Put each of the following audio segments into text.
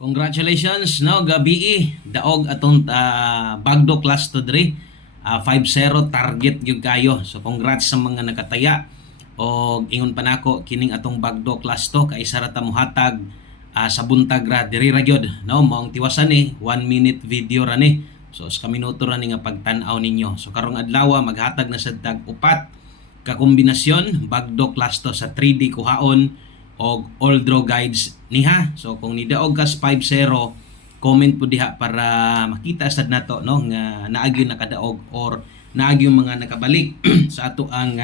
Congratulations no gabi daog atong Bagdo class to dre. 5-0 target gyud kayo. So congrats sa mga nakataya. O ingon pa nako kining atong Bagdo class to kay sara ta mohatag sa buntag ra diri ra gyud no maong tiwasan ni 1 minute video ra ni. So sa minuto ra ni nga pagtan-aw ninyo. So karong adlaw maghatag na sad tag upat ka kombinasyon Bagdo class to sa 3D kuhaon og all draw guides niha. So kung nidaog ka 5-0, comment po diha para makita sad nato no nga naagyo nakadaog or naagyo mga nakabalik sa ato ang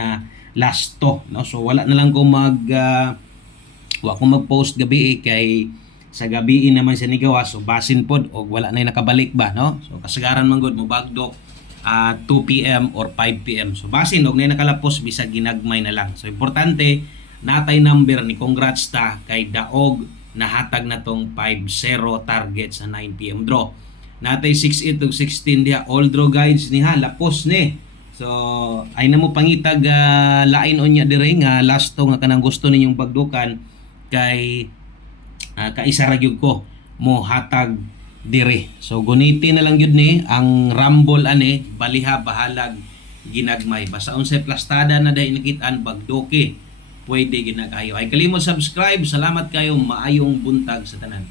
last to no. So wala na lang ko wa ko mag-post gabi kay sa gabi naman siya nigawa, so basin pod og wala na nakabalik ba no. So kasagaran man gud mo Bagdo 2 PM or 5 PM. So basin og nay nakalapos bisag ginagmay na lang. So importante natay number ni congrats ta kay daog nahatag na tong 5-0 target sa 9 PM draw. Natay 6-8 ug 16 diha all draw guides niha lapos ni. So ay na mo pangitag lain unya dire nga last to nga kanang gusto ninyong bagdukan kay kaisa ra gyud ko mo hatag dire. So guniti na lang gyud ni ang rumble ani baliha bahalag ginagmay basta unsay plastada na dai nakitaan bagdoke pwede ginakayo. Ay kalimot subscribe. Salamat kayo. Maayong buntag sa tanan.